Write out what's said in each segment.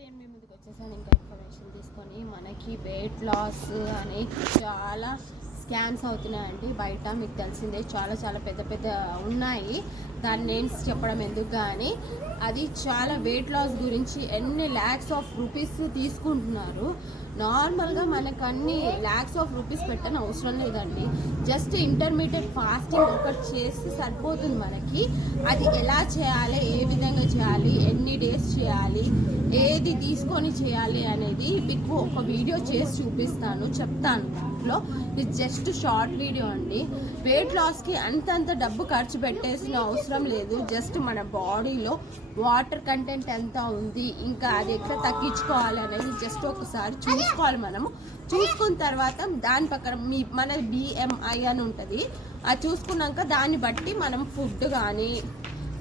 నేను మీ ముందుకు వచ్చేసాను ఇంకా ఇన్ఫర్మేషన్ తీసుకొని. మనకి వెయిట్ లాస్ అనేది చాలా స్కామ్స్ అవుతున్నాయండి బయట. మీకు తెలిసిందే, చాలా చాలా పెద్ద పెద్ద ఉన్నాయి, దాని నేమ్స్ చెప్పడం ఎందుకు కానీ. అది చాలా వెయిట్ లాస్ గురించి ఎన్ని ల్యాక్స్ ఆఫ్ రూపీస్ తీసుకుంటున్నారు. నార్మల్గా మనకు అన్ని ల్యాక్స్ ఆఫ్ రూపీస్ పెట్టని అవసరం లేదండి. జస్ట్ ఇంటర్మీడియట్ ఫాస్టింగ్ ఒకటి చేసి సరిపోతుంది మనకి. అది ఎలా చేయాలి, ఏ విధంగా చేయాలి, ఎన్ని డేస్ చేయాలి, ఏది తీసుకొని చేయాలి అనేది మీకు ఒక వీడియో చేసి చూపిస్తాను, చెప్తాను. దాంట్లో ఇది జస్ట్ షార్ట్ వీడియో అండి. వెయిట్ లాస్కి అంతంత డబ్బు ఖర్చు పెట్టేసిన అవసరం లేదు. జస్ట్ మన బాడీలో వాటర్ కంటెంట్ ఎంత ఉంది, ఇంకా అది ఎట్లా తగ్గించుకోవాలి అనేది జస్ట్ ఒకసారి చూసుకోవాలి. మనము చూసుకున్న తర్వాత దాని పక్కన మన BMI అని ఉంటుంది, అది చూసుకున్నాక దాన్ని బట్టి మనం ఫుడ్ కానీ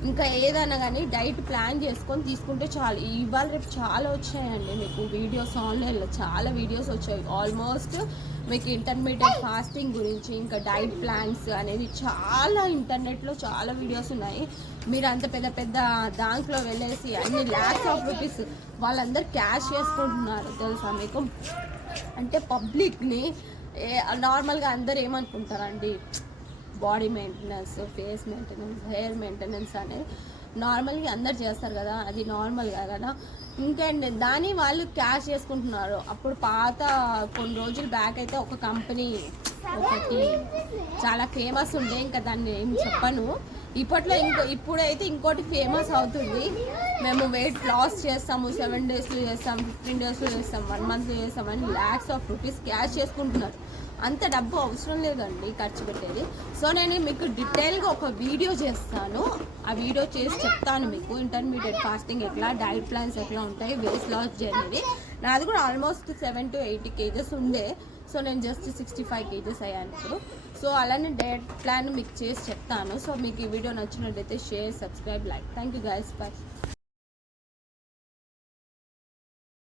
ఇంకా ఏదైనా కానీ డైట్ ప్లాన్ చేసుకొని తీసుకుంటే చాలు. ఇవాళ రేపు చాలా వచ్చాయండి మీకు వీడియోస్, ఆన్లైన్లో చాలా వీడియోస్ వచ్చాయి. ఆల్మోస్ట్ మీకు ఇంటర్మీడియట్ ఫాస్టింగ్ గురించి ఇంకా డైట్ ప్లాన్స్ అనేది చాలా ఇంటర్నెట్లో చాలా వీడియోస్ ఉన్నాయి. మీరు అంత పెద్ద పెద్ద దాంట్లో వెళ్ళేసి అన్ని ల్యాక్స్ ఆఫ్ రూపీస్ వాళ్ళందరూ క్యాష్ చేసుకుంటున్నారు తెలుసా మీకు. అంటే పబ్లిక్ని నార్మల్గా అందరు ఏమనుకుంటారండి, body maintenance, face maintenance, hair maintenance అనేది నార్మల్గా అందరు చేస్తారు కదా, అది నార్మల్గా కదా. ఇంకేంటి దాన్ని వాళ్ళు క్యాష్ చేసుకుంటున్నారు. అప్పుడు పాత కొన్ని రోజులు బ్యాక్ అయితే ఒక కంపెనీ ఒకటి చాలా ఫేమస్ ఉండే, ఇంకా దాన్ని ఏం చెప్పను. ఇప్పుడైతే ఇంకోటి ఫేమస్ అవుతుంది. మేము వెయిట్ లాస్ చేస్తాము, 7 డేస్లో చేస్తాం, 15 డేస్లో చేస్తాం, 1 మంత్లో చేస్తాం అని ల్యాక్స్ ఆఫ్ రూపీస్ క్యాష్ చేసుకుంటున్నారు. అంత డబ్బు అవసరం లేదండి ఖర్చు పెట్టేది. సో నేను మీకు డీటెయిల్గా ఒక వీడియో చేస్తాను, ఆ వీడియో చేసి చెప్తాను మీకు ఇంటర్మీడియట్ ఫాస్టింగ్ ఎట్లా, డైట్ ప్లాన్స్ ఎట్లా ఉంటాయి, వెయిట్ లాస్ జర్నీ. నాది కూడా ఆల్మోస్ట్ 7 to 8 kgs ఉండే. సో నేను జస్ట్ 65 kgs అయ్యాను ఇప్పుడు. సో అలానే డైట్ ప్లాన్ మీకు చేసి చెప్తాను. సో మీకు ఈ వీడియో నచ్చినట్టయితే share, subscribe, like. Thank you guys, by.